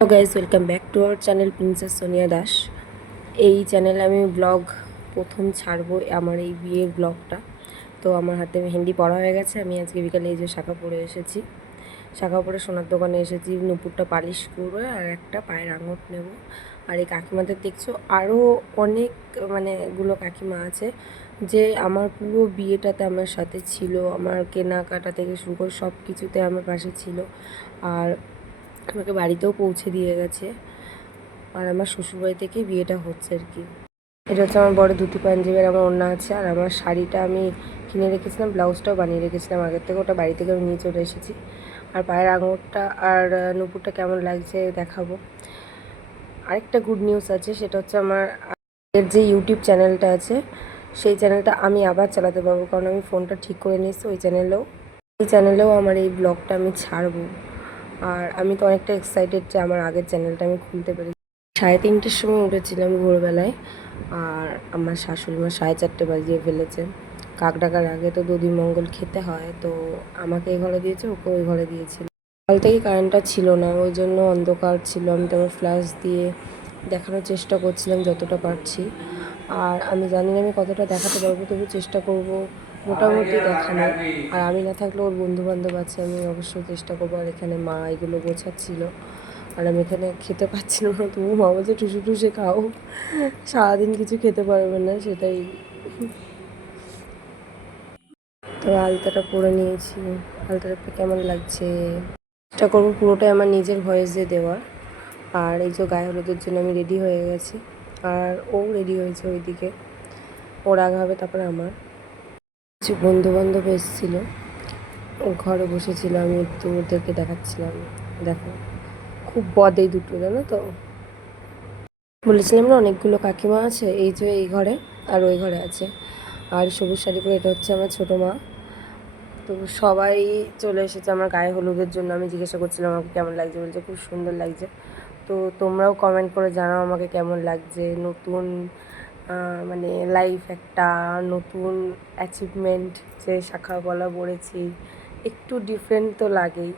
Hello guys welcome back to our channel Princess Sonia Das এই চ্যানেলে আমি blog প্রথম ছাড়বো, আমার এই বিয়ের ব্লগটা তো আমার হাতে মেহেন্দি পড়া হয়ে গেছে, আমি আজকে বিকালে এই যে শাখা পরে এসেছি। শাখা পরে সোনার দোকানে এসেছি, নুপুরটা পালিশ করে আর একটা পায়ের আঙট নেব। আর এই কাকিমাদের দেখছ আরও অনেক মানে গুলো কাকিমা আছে, যে আমার পুরো বিয়েটাতে আমার সাথে ছিল, আমার কেনাকাটা থেকে শুরু করে সব কিছুতে আমার পাশে ছিল। আর আমাকে বাড়িতেও পৌঁছে দিয়ে গেছে। আর আমার শ্বশুরবাড়ি থেকে বিয়েটা হচ্ছে আর কি। এটা হচ্ছে আমার বড় ধুতি পাঞ্জাবির আমার ওড়না আছে। আর আমার শাড়িটা আমি কিনে রেখেছিলাম, ব্লাউজটাও বানিয়ে রেখেছিলাম। আগের থেকে ওটা বাড়ি থেকে আমি নিয়ে চলে এসেছি। আর পায়ের আঙুরটা আর নুপুরটা কেমন লাগছে দেখাবো। আরেকটা গুড নিউজ আছে, সেটা হচ্ছে আমার এর যে ইউটিউব চ্যানেলটা আছে, সেই চ্যানেলটা আমি আবার চালাতে পারব। কারণ আমি ফোনটা ঠিক করে নিয়েছি, ওই চ্যানেলেও এই চ্যানেলেও আমার এই ব্লগটা আমি ছাড়বো। আর আমি তো অনেকটা এক্সাইটেড যে আমার আগের চ্যানেলটা আমি খুলতে পারি সাড়ে তিনটের সময় উঠেছিলাম ভোরবেলায়, আর আমার শাশুড়ি মা সাড়ে চারটে বাজিয়ে ফেলেছে। কাক ডাকার আগে তো মঙ্গল খেতে হয়, তো আমাকে এই ঘরে দিয়েছে ওকে ওই ঘরে দিয়েছিল। কাল থেকে কারেন্টটা ছিল না, ওই জন্য অন্ধকার ছিল। আমি তোমার ফ্ল্যাশ দিয়ে দেখানোর চেষ্টা করছিলাম যতটা পারছি। আর আমি জানি না আমি কতটা দেখাতে পারব, তবু চেষ্টা করব মোটামুটি দেখানো আর আমি না থাকলে ওর বন্ধু বান্ধব আছে, আমি অবশ্যই চেষ্টা করব। আর এখানে মা এগুলো গোছাচ্ছিল। আর আমি এখানে খেতে পাচ্ছিলাম না। তবু মা বলছে টুসু টুসে খাও, সারাদিন কিছু খেতে পারবে না, সেটাই। তো আলতাটা পরে নিয়েছি। আলতাটা কেমন লাগছে? চেষ্টা করব পুরোটাই আমার নিজের ভয়েস দিয়ে দেওয়ার। আর এই যে গায়ে হলুদের জন্য আমি রেডি হয়ে গেছি। আর ও রেডি হয়েছে ওইদিকে। ওর আগে হবে, তারপরে আমার। কিছু বন্ধু বান্ধব এসেছিল। ঘরে বসেছিল, আমি একটু ওদেরকে দেখাচ্ছিলাম। দেখো, খুব বদে দুটো, জানো তো? বলেছিলাম না, অনেকগুলো কাকিমা আছে, এই যে এই ঘরে আর ওই ঘরে আছে। আর সবুজ শাড়ি পরে এটা হচ্ছে আমার ছোটো মা। তো সবাই চলে এসেছে আমার গায়ে হলুদের জন্য। আমি জিজ্ঞাসা করছিলাম, আমাকে কেমন লাগছে? বলছে, খুব সুন্দর লাগছে। তো তোমরাও কমেন্ট করে জানাও আমাকে কেমন লাগছে। নতুন মানে লাইফ একটা নতুন অ্যাচিভমেন্ট যে শাখা গলা পড়েছি একটু ডিফারেন্ট তো লাগেই।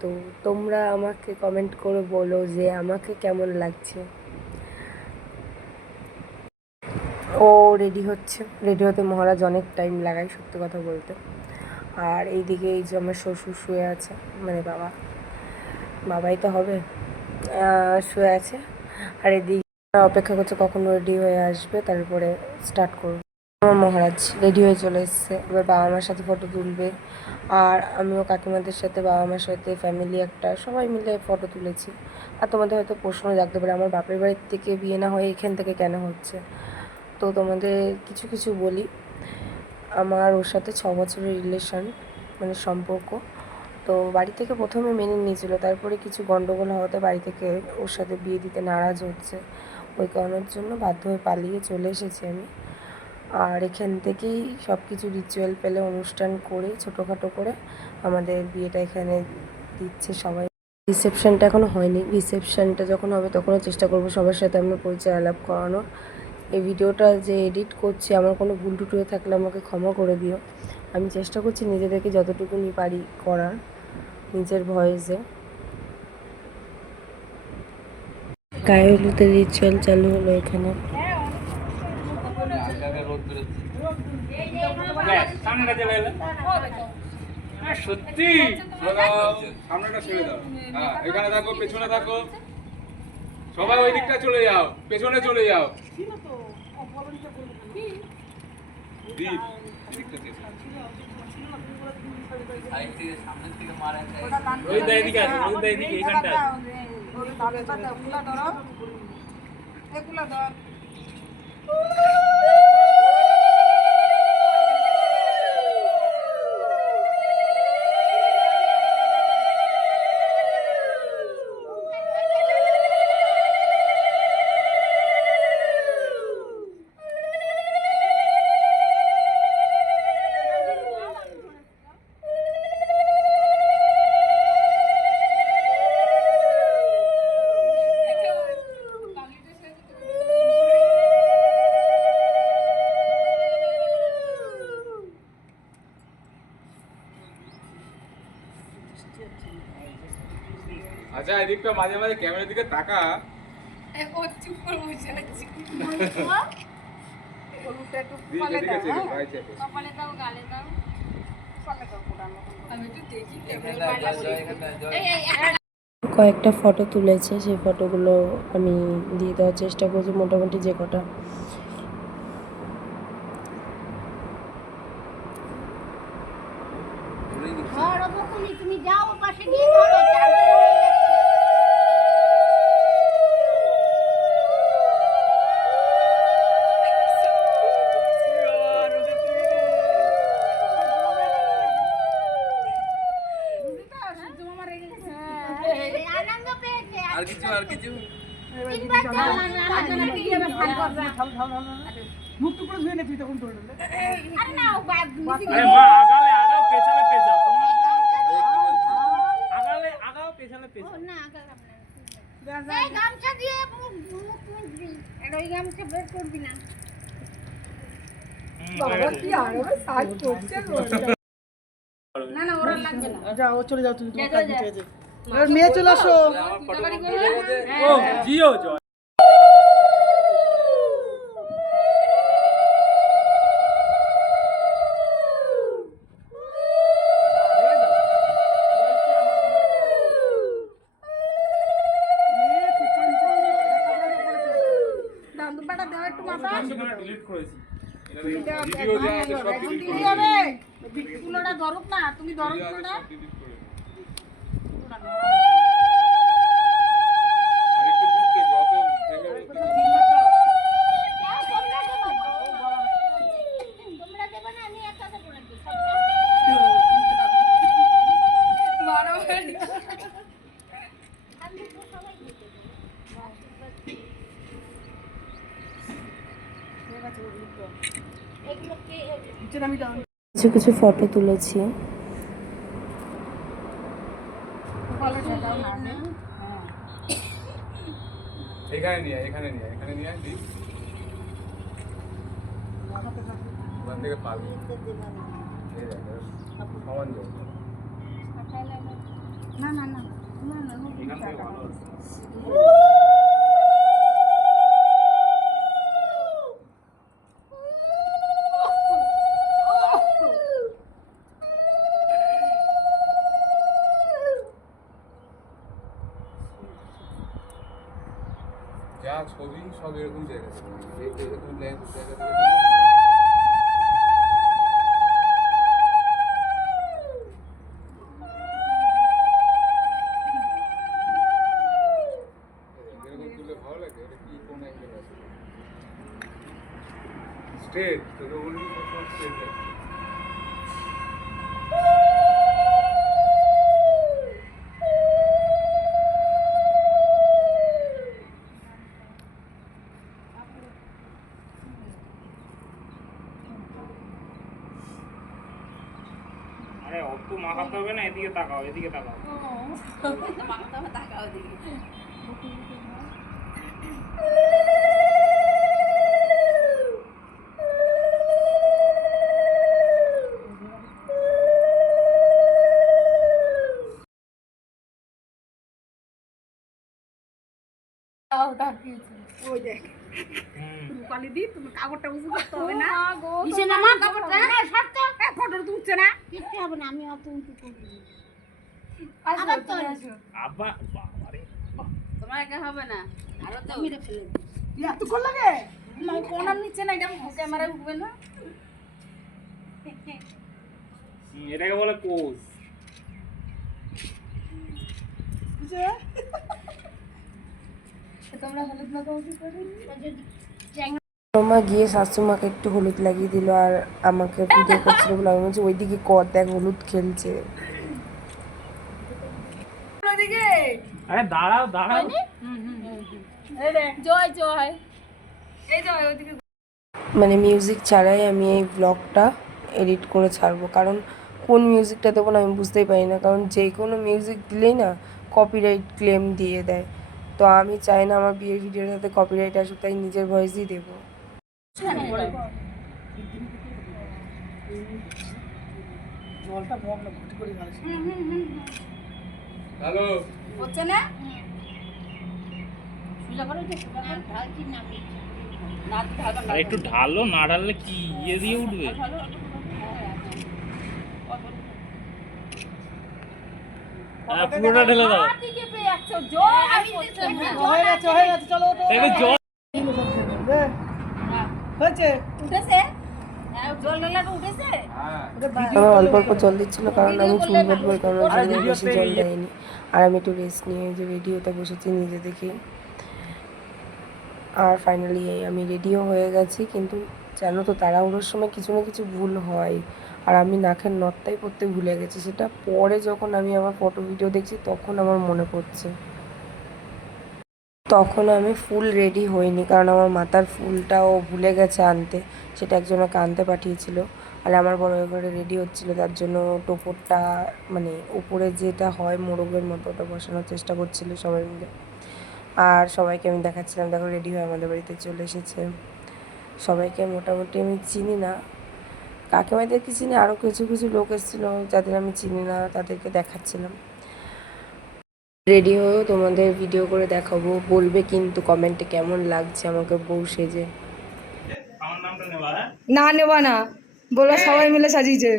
তো তোমরা আমাকে কমেন্ট করে বলো যে আমাকে কেমন লাগছে। ও রেডি হচ্ছে। রেডি হতে মহারাজ অনেক টাইম লাগায় সত্যি কথা বলতে। আর এইদিকে এই যে আমার শ্বশুর শুয়ে আছে মানে বাবা। বাবাই তো হবে। শুয়ে আছে। আর এদিকে অপেক্ষা করছে কখন রেডি হয়ে আসবে, তারপরে স্টার্ট করব। আমার মহারাজ রেডি হয়ে চলে এসছে। এবার বাবা মার সাথে ফটো তুলবে। আর আমিও কাকিমাদের সাথে, বাবা মার সাথে ফ্যামিলি একটা, সবাই মিলে ফটো তুলেছি। আর তোমাদের হয়তো প্রশ্ন জাগতে পারে, আমার বাপের বাড়ির থেকে বিয়ে না হয়ে এখান থেকে কেন হচ্ছে? তো তোমাদের কিছু কিছু বলি। আমার ওর সাথে ছ বছরের রিলেশন মানে সম্পর্ক। তো বাড়ি থেকে প্রথমে মেনে নিয়েছিল, তারপরে কিছু গন্ডগোল হওয়াতে বাড়ি থেকে ওর সাথে বিয়ে দিতে নারাজ হচ্ছে। ওই কারণের জন্য বাধ্য হয়ে পালিয়ে চলে এসেছি আমি। আর এখান থেকেই সব কিছু রিচুয়াল পেলে অনুষ্ঠান করে, ছোটোখাটো করে আমাদের বিয়েটা এখানে দিচ্ছে সবাই। রিসেপশনটা এখনও হয়নি। রিসেপশানটা যখন হবে তখনও চেষ্টা করব সবার সাথে আমরা পরিচয় আলাপ করানোর। এই ভিডিওটা যে এডিট করছি, আমার কোনো ভুল টুটু হয়ে থাকলে আমাকে ক্ষমা করে দিও। আমি চেষ্টা করছি নিজেদেরকে যতটুকুনি পারি করার, নিজের ভয়েসে। গায়ে হলুদের রিচুয়াল চালু হলো এখানে। হ্যাঁ, সত্যি সামনেটা ছেড়ে দাও হ্যাঁ এখানে থাকো পেছনে থাকো সবাই ওই দিকটা চলে যাও পেছনে চলে যাও দীপ এদিকটা চেষ্টা ওই দা এদিকে আছে ওই ধরে ধরে এগুলো ধর। এইখানটা একটু মাঝে মাঝে ক্যামেরার দিকে তাকা। ভাই কয়েকটা ফটো তুলেছে সেই ফটোগুলো আমি দিয়ে দেওয়ার চেষ্টা করছি মোটামুটি যে কটা। আর কিছু আর কিছু। আরে না, ও বাদ, আরে মা আগালে আগাও পেছনে পেছাও। তোমার আগালে আগাও পেছনে পেছাও। না, আগালাম না। এই গামছা দিয়ে মুখ মুখ মুছবি। আর ওই গামছা বের করবি না। যাও চলে যাও তুমি তোমার কাজ মিটে গেছে এবার মেয়ে চলে আসো। ও জিও জয়। ডিলিট করেছি। ভিডিও যা আছে সব। ধরুক না তুমি ধরো ভিডিও কিছু কিছু ফটো তুলেছি এখানে নিয়ে এখানে নিয়ে এখানে নিয়ে। ওখান থেকে এবার সমান যাবে। না না না যা ছবি সব এরকম জায়গা ভালো লাগে কি কোন হবে না এদিকে তাকাও। এদিকে তাকাও হুম। নিচে নামা হবে না। এটাকে বলে মা গিয়ে শাশুমাকে একটু হলুদ লাগিয়ে দিল আর আমাকে ভিডিও করছিল বলে আমি বলছি ওইদিকে কর দেখ হলুদ খেলছে। আরে দাঁড়াও দাঁড়াও। মানে মিউজিক ছাড়াই আমি এই ব্লগটা এডিট করে ছাড়বো। কারণ কোন মিউজিকটা দেবো না আমি বুঝতেই পারি না। কারণ যে কোনো মিউজিক দিলেই না কপিরাইট ক্লেম দিয়ে দেয়। তো আমি চাই না আমার বিয়ের ভিডিওর সাথে কপিরাইট আসুক তাই নিজের ভয়েসই দেবো। জলটা হ্যালো। হচ্ছে না? একটু ঢালো না ঢাললে কি ইয়ে দিয়ে উঠবে? হ্যাঁ, পুরোটা ঢেলে দাও। হয়ে গেছে হয়ে গেছে চলো। হয়েছে? উঠেছে হ্যাঁ, জল ঢালাটা উঠেছে হ্যাঁ আমার অল্প অল্প জল দিচ্ছিল কারণ আমি চুল বাঁধবো এই কারণে বেশি জল দেয়নি। আর আমি একটু রেস্ট নিয়ে যে রেডিওতে বসেছি নিজে দেখে। আর ফাইনালি আমি রেডিও হয়ে গেছি কিন্তু জানো তো তাড়াহুড়োর সময় কিছু না কিছু ভুল হয়। আর আমি নাকের নথটাই পড়তে ভুলে গেছি। সেটা পরে যখন আমি আমার ফটো ভিডিও দেখছি তখন আমার মনে পড়ছে। তখন আমি ফুল রেডি হইনি, কারণ আমার মাথার ফুলটাও ভুলে গেছে আনতে। সেটা একজনকে আনতে পাঠিয়েছিল, আর আমার বড় ঘরে রেডি হচ্ছিল, তার জন্য টোপরটা মানে উপরে যেটা হয় মোরগের মতো, ওটা বসানোর চেষ্টা করছিল সবাই মিলে। আর সবাইকে আমি দেখাচ্ছিলাম, দেখো রেডি হয়ে আমাদের বাড়িতে চলে এসেছে। সবাইকে মোটামুটি আমি চিনি না। কাকিমাদেরকে চিনি আরও কিছু কিছু লোক এসেছিল যাদের আমি চিনি না, তাদেরকে দেখাচ্ছিলাম। রেডি হয়েও তোমাদের ভিডিও করে দেখাবো। বলবে কিন্তু কমেন্টে কেমন লাগছে আমাকে বউ সেজে আমার নামটা নেবা হ্যাঁ না নেবা না। বলো সবাই মিলে সাজিয়েছে।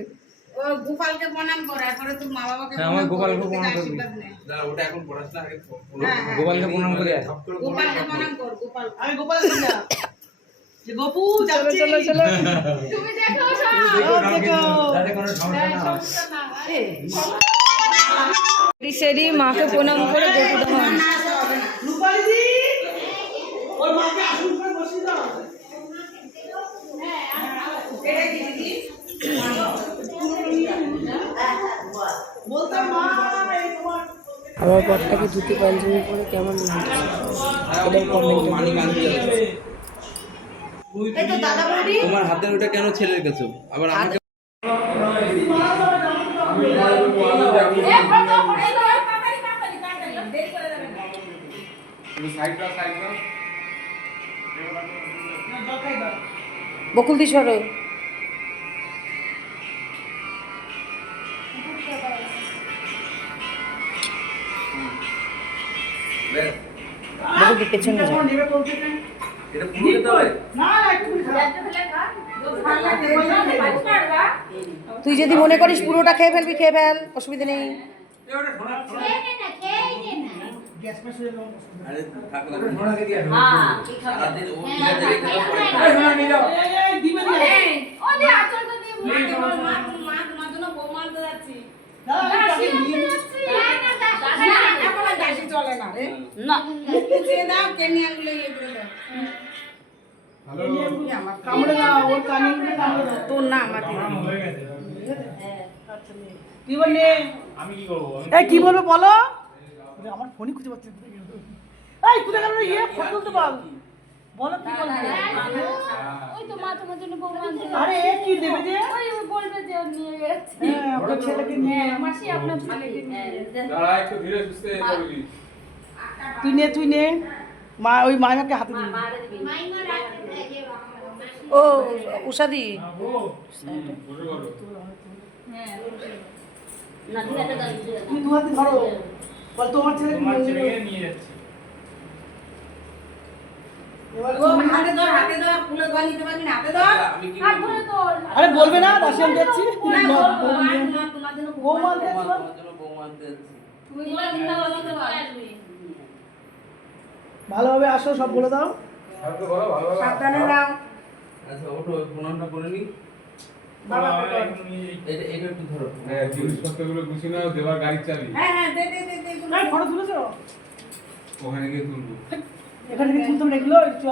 গোপালকে প্রণাম করে এরপরে তোর মা বাবাকে হ্যাঁ, আমার গোপালকে প্রণাম করবি। নে। গোপালকে প্রণাম করে আয়। গোপালকে প্রণাম কর গোপাল। আমি গোপাল না। যে চলো চলো চলো। তুমি দেখো সব। দেখো প্রণাম করে দি মাকে আসুন করে বলতাম মা আমার বরটাকে ধুতি পাঞ্জাবি পরে কেমন লাগছে? কমেন্টে তোমার হাতের ওটা কেন ছেড়ে রেখেছো আবার আমাকে এ কত করে দাও তাড়াতাড়ি তাড়াতাড়ি তাড়াতাড়ি দেরি করে দেবে তুমি সাইড দাও সাইড দাও বকুল দি সরো বকুল পেছনে যাও এটা পুরো খেতে হবে না একটু তুই যদি মনে করিস পুরোটা খেয়ে ফেলবি খেয়ে ফেল অসুবিধা নেই। তোর না আমার কি বললি? আমি কি করব কি বলব বলো? আমার ফোনই খুঁজে পাচ্ছি না, এই কোথায় গেল? ইয়ে ফোন তুলতে বল বলো কি বলবে? ওই তো মা তোমার জন্য বৌমা আনতে আরে এ কি দেবে যে? ওই বলবে যে নিয়ে গেছে হ্যাঁ আপনার ছেলেকে নিয়ে মাসি আপনার ছেলেকে নিয়ে দাঁড়া একটু ধীরে সুস্থে করবি তুই নে তুই নে। মা ওই মায়াকে হাতে দিবি। ও উষাদি বলো। তুমি দু ধরো। বল তোমার তোমার নিয়ে ছেলেকে যাব। নিয়ে যাচ্ছি। আরে বলবে না যাচ্ছি ভালোভাবে আসো সব বলে দাও। সাবধানে দাও। আচ্ছা ওঠো প্রণামটা করে নি। এটা এটা একটু ধরো। হ্যাঁ জিনিসপত্রগুলো গুছিয়ে নাও দেবার গাড়ির চাবি। হ্যাঁ হ্যাঁ দে দে দে। ফটো তুলেছো? ওখানে গিয়ে তুলবো। এখানে এগুলো একটু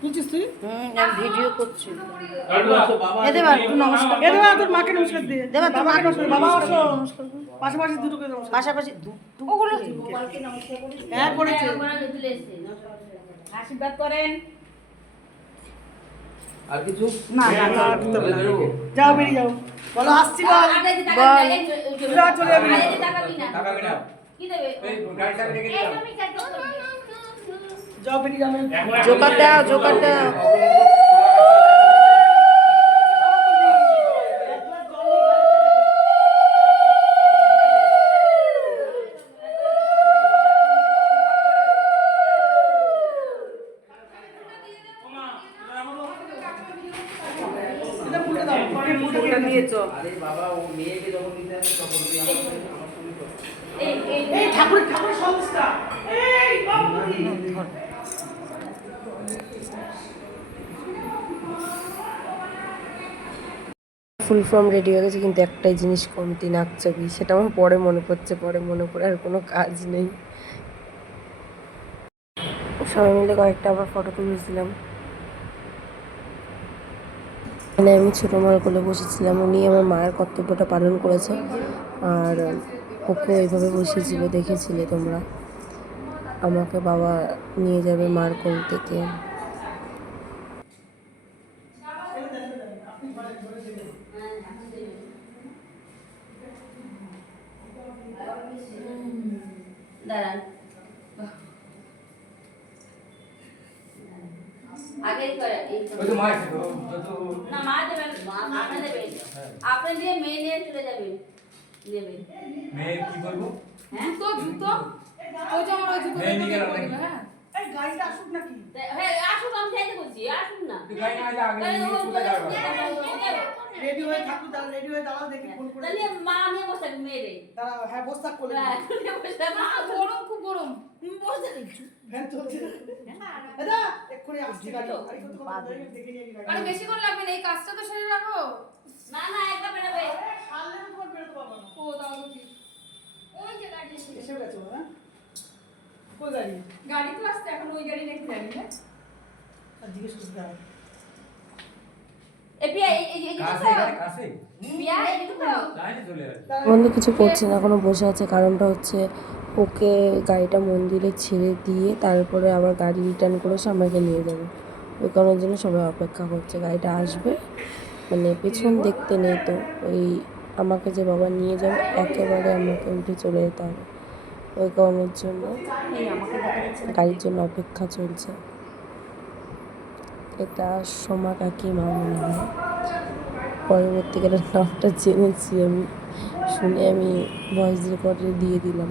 তুলছিস তুই? ভিডিও করছি। নমস্কার। তোর মাকে নমস্কার দিয়ে দেবা, তোর মাকে নমস্কার বাবা আসো পাশাপাশি দুটো করে নমস্কার। পাশাপাশি হ্যাঁ করেছে। আশীর্বাদ করেন। আর কিছু? না। বেরোবো? যাও বেরিয়ে যাও। বলো আসছি বল। চলে যাবি। না। তাকাবি না কি দেবে? এই গাড়ি ফর্ম রেডি হয়ে গেছে, কিন্তু একটাই জিনিস কমতি নাক ছবি, সেটা আমার পরে মনে পড়ছে, পরে মনে পড়ে আর কোনো কাজ নেই। সবাই মিলে কয়েকটা আবার ফটো তুলেছিলাম। মানে আমি ছোটো মার কোলে বসেছিলাম, উনি আমার মায়ের কর্তব্যটা পালন করেছে, আর ওকে ওইভাবে বসেছিল দেখেছিলে তোমরা? আমাকে বাবা নিয়ে যাবে মার কোল থেকে দাঁড়ান আগে করে এই তো। ওই তো মায়ের থেকে, ও- ও তো- না মা দেবেন আপনি দেবেন আপনি দিয়ে মেয়ে নিয়ে চলে যাবেন দেবেন মেয়ে কি করব হ্যাঁ জুতো জুতো? ওই যে আমার ওই জুতো মেয়ে নিয়ে গেলাম নাকি? হ্যাঁ। এই গাড়িটা আসুক নাকি? হ্যাঁ আসুন আমি চাইতে বলছি আসুন না। গাড়ি না আগে আগে তাহলে নিয়ে ও চলে যাবে। রেডি হয়ে থাকুক দাঁড়া রেডি হয়ে। দাঁড়াও দেখি ফোন করে তাহলে মা নিয়ে বসে মেরে দাঁড়াও হ্যাঁ বস থাক করে বসে মা গরম খুব গরম। বসে ফ্যান চলছে। দাদা এক্ষুনি আসছি গাড়ি গাড়ি কত কত দেখে নিয়ে গাড়ি। আরে বেশিক্ষণ লাগবে না এই কাজটা তো সেরে রাখো। না না একটা বেরোবে সামনে তোমার বেরোতে পারব না। ও দাও ঠিক ওই যে গাড়ি এসে গেছে। এসে গেছো হ্যাঁ গাড়ি গাড়ি তো আসছে এখন ওই গাড়ি নাকি জানি না আর জিজ্ঞেস করতে দাও এ পিয়া এই এই এই কাছে এখানে কাছে পিয়া এই তো লাইনে চলে যাবে বন্ধু কিছু করছে না এখনও বসে আছে কারণটা হচ্ছে ওকে গাড়িটা মন্দিরে ছেড়ে দিয়ে তারপরে আবার গাড়ি রিটার্ন করে এসে আমাকে নিয়ে যাবে ওই কারণের জন্য সবাই অপেক্ষা করছে গাড়িটা আসবে মানে পেছন দেখতে নেই তো ওই আমাকে যে বাবা নিয়ে যাবে একেবারে আমাকে উঠে চলে যেতে হবে। ওই কারণের জন্য গাড়ির জন্য অপেক্ষা চলছে। এটা সোমা কাকিমা মনে হয়। পরবর্তীকালে নামটা জেনেছি আমি শুনে আমি ভয়েস রেকর্ডে দিয়ে দিলাম।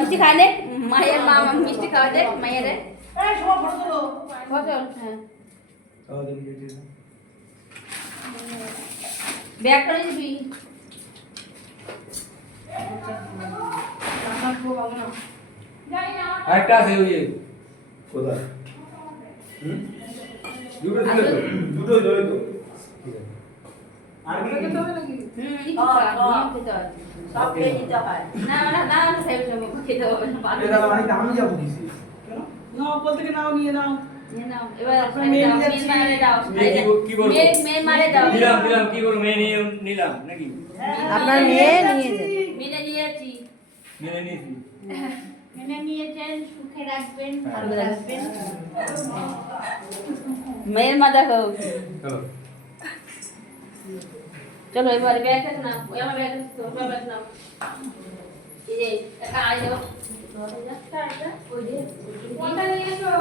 মিষ্টি খাই নে মায়ের মা মিষ্টি খাওয়া দে। মায়ের। হ্যাঁ। ব্যাগটা নিয়ে দিবি আছে ওই কোথায়? হুম? দুটো দিলে দুটো তো। আর কি? কি? হুম এই তো খেতে সব খেয়ে নিতে হয়। না না না না খেতে হবে না। এ দাদা বাড়িতে আমি যাব কিসে নাও বল থেকে নাও নিয়ে নাও। আপনার মেয়ে নিয়ে নিয়েছি মেনে নিয়েছি মেনে নিয়েছেন সুখে রাখবেন ভালো রাখবেন মেয়ের মা দেখো চলো এবার ব্যাগ না আমার ব্যাগ নাও এই যে দাও কোনটা নিয়ে এসো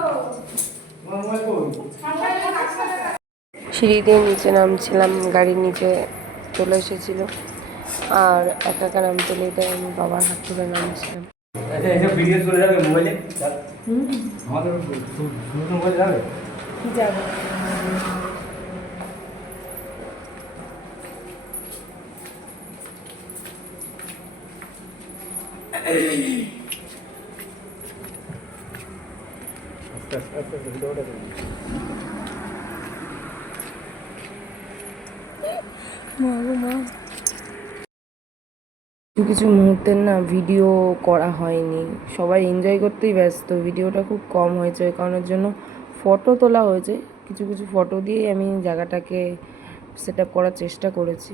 সিঁড়ি দিয়ে নিচে নামছিলাম গাড়ির নিচে চলে এসেছিল। আর একা একা নামতে লেটে আমি বাবার হাত ধরে নামছিলাম। আচ্ছা যাবে মোবাইলে আমাদের সুন্দর মোবাইল যাবে যাবে কিছু কিছু মুহূর্তের না ভিডিও করা হয়নি। সবাই এনজয় করতেই ব্যস্ত। ভিডিওটা খুব কম হয়েছে ওই কারণের জন্য ফটো তোলা হয়েছে। কিছু কিছু ফটো দিয়েই আমি জায়গাটাকে সেট আপ করার চেষ্টা করেছি।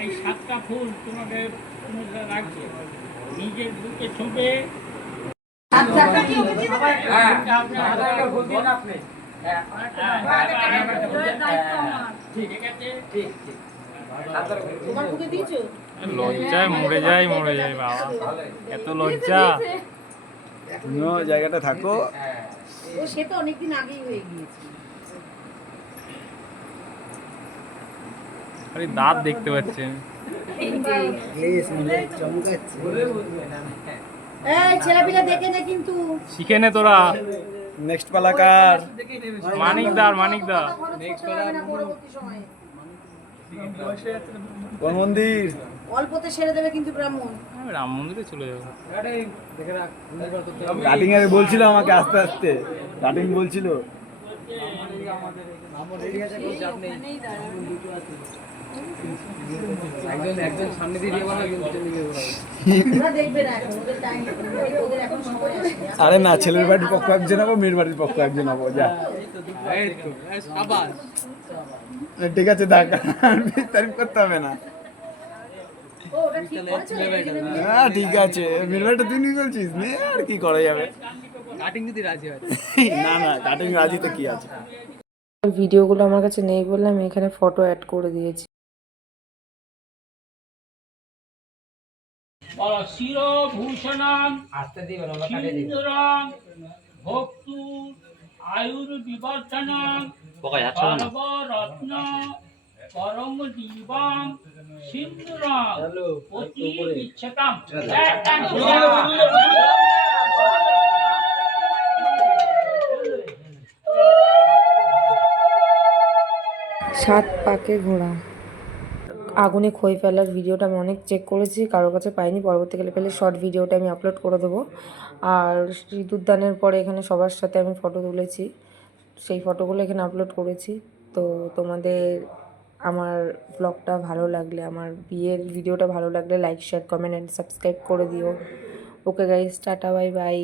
এই সাতটা ফুল তোমাকে তুমি রাখছে নিজের বুকে ছুপে হ্যাঁ হ্যাঁ ঠিক আছে ঠিক ঠিক লজ্জায় মরে যাই মরে যাই বাবা। এত লজ্জা। তুমিও জায়গাটা থাকো। ও সে তো অনেকদিন আগেই হয়ে গিয়েছে। আরে দাঁত দেখতে পাচ্ছেন এই ছেলেপিলে দেখে না কিন্তু। শিখে নে তোরা। নেক্সট পালাকার। মানিকদার মানিকদা। নেক্সট পালা পরবর্তী সময়ে। কোন মন্দির? অল্পতে সেরে দেবে কিন্তু ব্রাহ্মণ। আমি রাম মন্দিরে চলে যাব। কাটিং এর বলছিল আমাকে আস্তে আস্তে। কাটিং বলছিল। ওরা দেখবে না এখন ওদের টাইম ওদের এখন সময় আছে। আরে না ছেলের বাড়ির পক্ষ একজন হব মেয়ের বাড়ির পক্ষ একজন হব যা। ঠিক আছে দেখ। তারিফ করতে হবে না। ঠিক হ্যাঁ ঠিক আছে। মেয়ের বাড়িটা তুই নিয়ে বলছিস? নে আর কি করা যাবে? না না কাটিং রাজিতে কি আছে? ভিডিওগুলো আমার কাছে নেই বলে আমি এখানে ফটো অ্যাড করে দিয়েছি। বলো শিরভূষণম ভক্তু সর্বরত্ন পরম দিবাং সিন্দুরম অতি বিচ্ছতাম। সাত পাকে ঘোড়া। আগুনে খই ফেলার ভিডিওটা আমি অনেক চেক করেছি, কারোর কাছে পাইনি, পরবর্তীকালে পেলে শর্ট ভিডিওটা আমি আপলোড করে দেবো। আর সিঁদুরদানের পরে এখানে সবার সাথে আমি ফটো তুলেছি, সেই ফটোগুলো এখানে আপলোড করেছি। তো তোমাদের আমার ব্লগটা ভালো লাগলে, আমার বিয়ের ভিডিওটা ভালো লাগলে like share comment and subscribe করে দিও। Okay guys tata bye bye